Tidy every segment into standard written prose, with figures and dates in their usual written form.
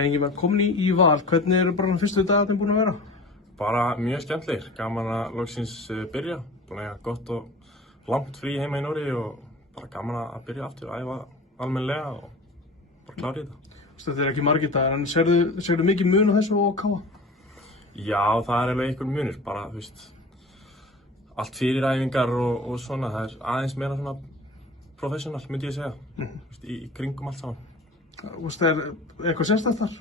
Ingimar, komin í Val, hvernig eru bara fyrstu dagarnir búin að vera? Bara mjög skemmtilegir, gaman að loksins byrja. Búin að eiga gott og langt frí heima í Noregi og bara gaman að byrja aftur, æfa almennilega og bara klára í þetta. Þetta er ekki margir dagar, en sérðu mikið mun á þessu og káa? Já, það er alveg einhver munur, bara þú veist, allt fyrir æfingar og svona, það er aðeins meira svona professional, myndi ég segja, í kringum allt saman. Er eitthvað sérstætt þar?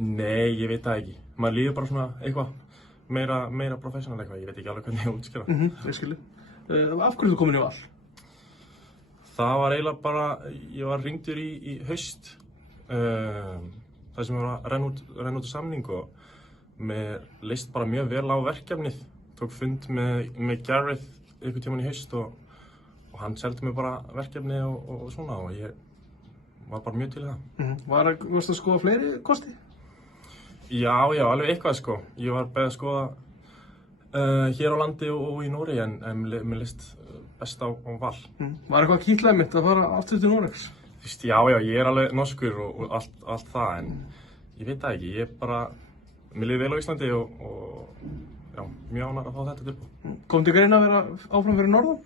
Nei, ég veit það ekki. Maður líður bara svona eitthvað meira professional eitthvað, ég veit ekki alveg hvernig ég útskýra. Ég skilji. Af hverju þú komin í Val? Það var eiginlega bara, ég var hringdur í haust, þar sem ég var að renna út samning og mér leist bara mjög vel á verkefnið. Tók fund með Gareth einhvern tímann í haust og hann seldi mér bara verkefni og svona og ég var bara mjög til í það. Varstu að skoða fleiri kosti? Já, alveg eitthvað sko. Ég var beðið að skoða hér á landi og í Noregi en mér leist best á Val. Var eitthvað kýtlaði mitt að fara aftur til Noregs? Já, ég er alveg norskur og allt það en ég veit það ekki. Ég bara, mér liði vel á Íslandi og já, mjög ánægður að fá þetta tilboð. Kom til greina að vera áfram fyrir norðan?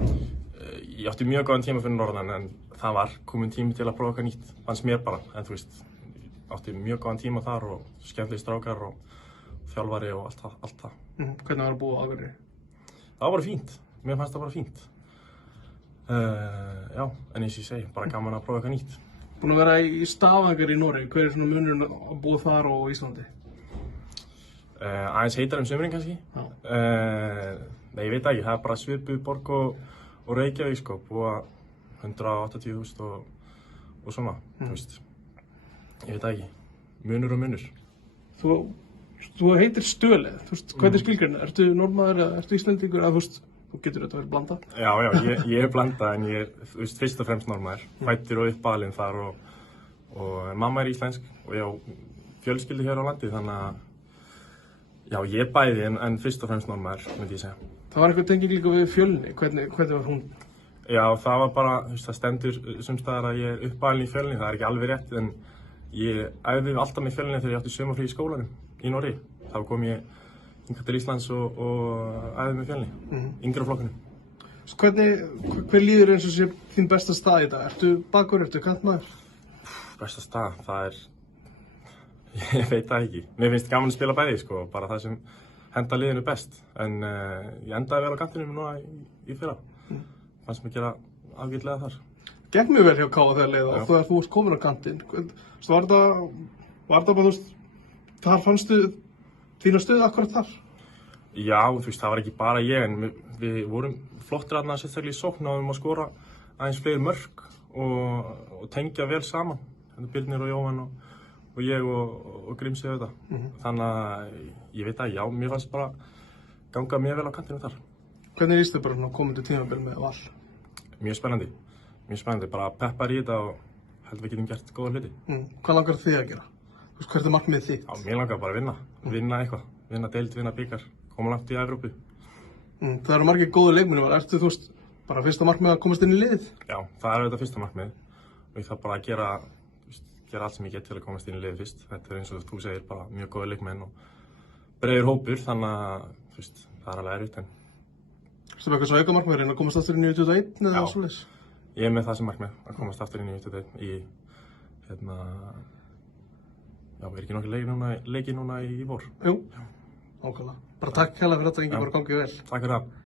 Ég átti mjög góðan tíma fyrir norðan en það var komin tími til að prófa eitthvað nýtt, fannst mér bara, en þú veist, átti mjög góðan tíma þar og skemmtilegir strákar og þjálfari og allt það. Hvernig var að búa á Akureyri? Það var bara fínt, mér fannst það bara fínt. Já, en eins og ég segi, bara gaman að prófa eitthvað nýtt. Búin að vera í Stavanger í Noregi, hver er svona munurinn að búa þar og Íslandi? Aðeins heitar sumrin kannski. Nei, ég veit ekki, það er bara svipuð borg og Reykjavík sko, búa 180.000 og svona, þú veist. Ég veit ekki, munur og munur. Þú heitir Støle, þú veist, hvernig skilgreinir? Ertu norðmaður eða ertu Íslendingur eða þú getur þetta verið blanda? Já, ég er blanda en ég er, þú veist, fyrst og fremst norðmaður. Fæddur og uppalinn þar og mamma er íslensk og ég á fjölskyldu hér á landi þannig að já, ég er bæði en fyrst og fremst norðmaður, myndi ég segja. Það var einhver tenging líka við Fjölni, hvernig var hún? Já, það var bara, þú veist, það stendur sumstaðar að ég er uppalinn í Fjölni, það er ekki alveg rétt en ég æfði alltaf með Fjölni þegar ég átti sumarfrí í skólanum í Noregi. Þá kom ég hingað til Íslands og æfði með Fjölni, yngra flokkunum. Hver líður eins og sé þín besta stað í dag? Ertu bakvörður, ertu kantmaður? Besta stað, það er, ég veit það ekki. Mér finnst gaman að spila bæði, sko, bara það sem henda liðinu best. En ég endaði vel á kantinum núna í fyrra. Fannst mér gera afgætlega þar. Gekk mjög vel hjá Káa þegar leið og þegar þú varst komin á kantinn. Var það bara, þú veist, þar fannstu þína stöðu akkurat þar? Já, þú veist, það var ekki bara ég, en við vorum flottir aðna sérstaklega í sókn og að skora aðeins fleiri mörk og tengja vel saman. Birnir og Jóhann og ég og Grímsi auðvitað. Þannig að ég veit að já, mér fannst bara ganga mjög vel á kantinum þar. Hvernig líst þið bara svona komandi tímabil með Val? Mjög spennandi, bara peppar í þetta og held við getum gert góða hluti. Hvað langar þið að gera? Þú veist, hvert er markmiðið þitt? Já, mér langar bara að vinna eitthvað, vinna deild, vinna bikar, koma langt í Evrópu. Það eru margir góðu leikmenn, ertu þú veist, bara fyrsta markmið að komast inn í liðið? Já, það er auðvitað fyrsta markmið og ég þarf bara að gera allt sem ég get til að komast inn í liðið fyrst. Þetta er eins og þú segir, bara mjög góða leikmenn og breiður hópur, þannig að þú veist, það er alveg erfitt en Ertu með eitthvað svo aukamarkmið að reyna að komast aftur inn í 21 eða svoleiðis? Ég er með það sem markmið, að komast aftur inn í 21 í, já, er ekki nokkið leiki núna í vor? Jú, ákveðlega. Bara takk hérlega fyrir þetta, Ingi, bara gangið vel. Takk fyrir það.